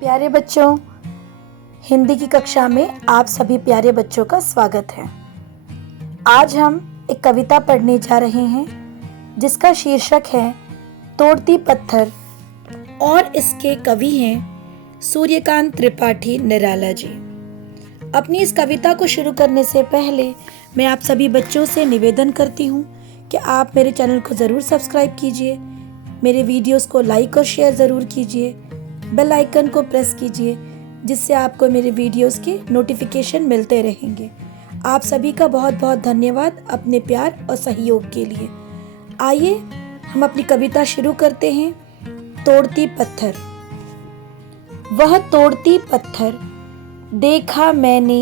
प्यारे बच्चों, हिंदी की कक्षा में आप सभी प्यारे बच्चों का स्वागत है। आज हम एक कविता पढ़ने जा रहे हैं जिसका शीर्षक है तोड़ती पत्थर और इसके कवि हैं सूर्यकांत त्रिपाठी निराला जी। अपनी इस कविता को शुरू करने से पहले मैं आप सभी बच्चों से निवेदन करती हूँ कि आप मेरे चैनल को ज़रूर सब्सक्राइब कीजिए, मेरे वीडियोस को लाइक और शेयर ज़रूर कीजिए, बेल आइकन को प्रेस कीजिए जिससे आपको मेरे वीडियोस के नोटिफिकेशन मिलते रहेंगे। आप सभी का बहुत बहुत धन्यवाद अपने प्यार और सहयोग के लिए। आइए हम अपनी कविता शुरू करते हैं। तोड़ती पत्थर। वह तोड़ती पत्थर देखा मैंने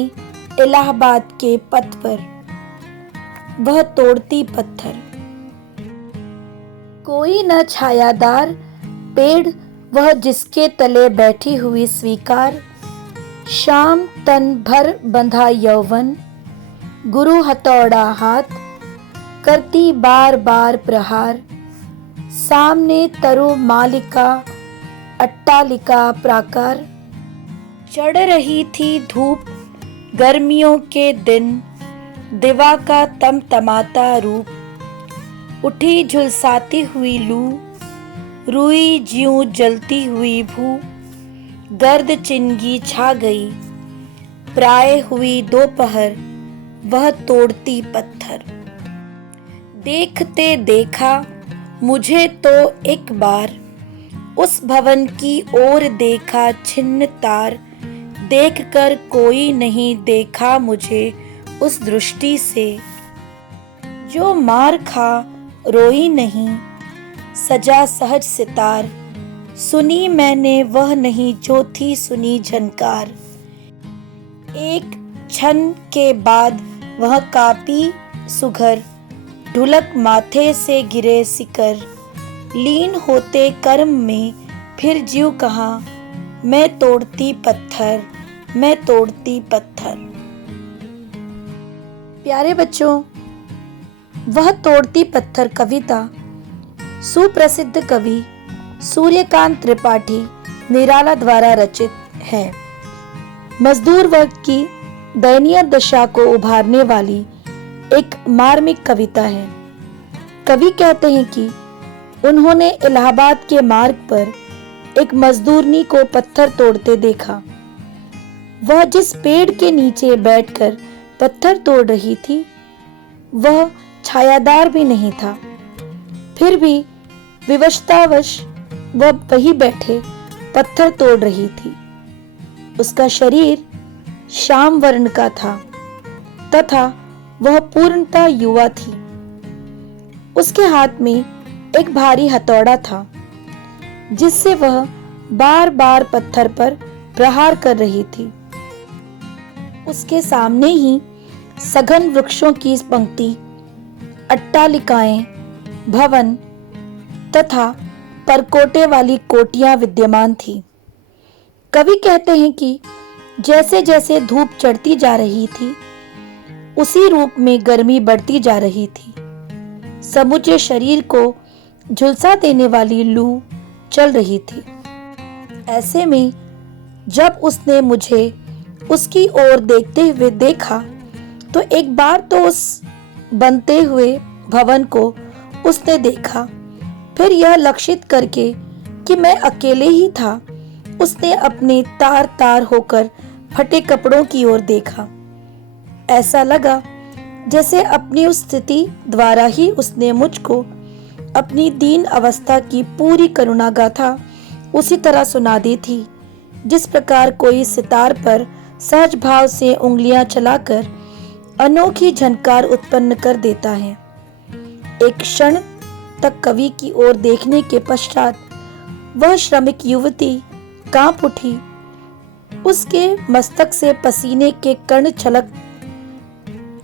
इलाहाबाद के पथ पर, वह तोड़ती पत्थर। कोई न छायादार पेड़ वह जिसके तले बैठी हुई स्वीकार, शाम तन भर बंधा यौवन, गुरु हथौड़ा हाथ करती बार बार प्रहार, सामने तरु मालिका अट्टालिका प्राकार। चढ़ रही थी धूप गर्मियों के दिन, दिवा का तमतमाता रूप, उठी झुलसाती हुई लू, रुई ज्यों जलती हुई भू, गर्द चिंगी छा गई, प्राय हुई दोपहर, वह तोड़ती पत्थर। देखते देखा मुझे तो एक बार, उस भवन की ओर देखा छिन्न तार, देखकर कोई नहीं देखा मुझे उस दृष्टि से, जो मार खा रोई नहीं, सजा सहज सितार, सुनी मैंने वह नहीं जो थी सुनी झनकार। एक क्षण के बाद वह कापी सुघर, ढुलक माथे से गिरे सिकर, लीन होते कर्म में फिर ज्यों कहा, मैं तोड़ती पत्थर, मैं तोड़ती पत्थर। प्यारे बच्चों, वह तोड़ती पत्थर कविता सुप्रसिद्ध कवि सूर्यकांत त्रिपाठी निराला द्वारा रचित है। मजदूर वर्ग की दयनीय दशा को उभारने वाली एक मार्मिक कविता है। कवि कहते हैं कि उन्होंने इलाहाबाद के मार्ग पर एक मजदूरनी को पत्थर तोड़ते देखा। वह जिस पेड़ के नीचे बैठकर पत्थर तोड़ रही थी वह छायादार भी नहीं था, फिर भी विवशतावश वह वहीं बैठे पत्थर तोड़ रही थी। उसका शरीर श्याम वर्ण का था तथा वह पूर्णतः युवा थी। उसके हाथ में एक भारी हथौड़ा था जिससे वह बार बार पत्थर पर प्रहार कर रही थी। उसके सामने ही सघन वृक्षों की पंक्ति, अट्टालिकाएं, भवन तथा परकोटे वाली कोटियां विद्यमान थी। कवि कहते हैं कि जैसे जैसे धूप चढ़ती जा रही थी उसी रूप में गर्मी बढ़ती जा रही थी। समूचे शरीर को झुलसा देने वाली लू चल रही थी। ऐसे में जब उसने मुझे उसकी ओर देखते हुए देखा तो एक बार तो उस बनते हुए भवन को उसने देखा, फिर यह लक्षित करके कि मैं अकेले ही था उसने अपने तार तार होकर फटे कपड़ों की ओर देखा। ऐसा लगा जैसे अपनी उस स्थिति द्वारा ही उसने मुझको अपनी दीन अवस्था की पूरी करुणा गाथा उसी तरह सुना दी थी जिस प्रकार कोई सितार पर सहज भाव से उंगलियां चलाकर अनोखी झनकार उत्पन्न कर देता है। एक क्षण तक कवि की ओर देखने के पश्चात वह श्रमिक युवती कांप उठी। उसके मस्तक से पसीने के कण छलक।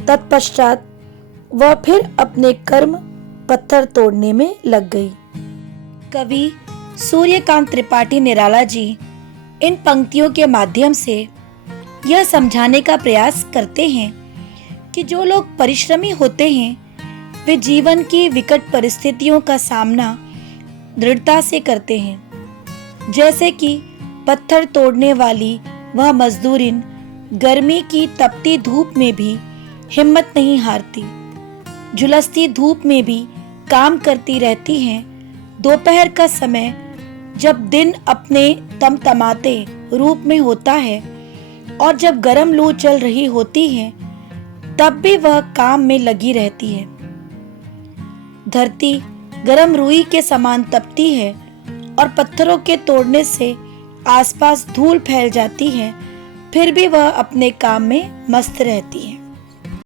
तत्पश्चात वह फिर अपने कर्म पत्थर तोड़ने में लग गई। कवि सूर्यकांत त्रिपाठी निराला जी इन पंक्तियों के माध्यम से यह समझाने का प्रयास करते हैं कि जो लोग परिश्रमी होते हैं वे जीवन की विकट परिस्थितियों का सामना दृढ़ता से करते हैं। जैसे कि पत्थर तोड़ने वाली वह मजदूरिन गर्मी की तपती धूप में भी हिम्मत नहीं हारती। झुलसती धूप में भी काम करती रहती हैं। दोपहर का समय जब दिन अपने तमतमाते रूप में होता है और जब गर्म लू चल रही होती है, तब भी वह काम में लगी रहती है। धरती गर्म रुई के समान तपती है और पत्थरों के तोड़ने से आसपास धूल फैल जाती है, फिर भी वह अपने काम में मस्त रहती है।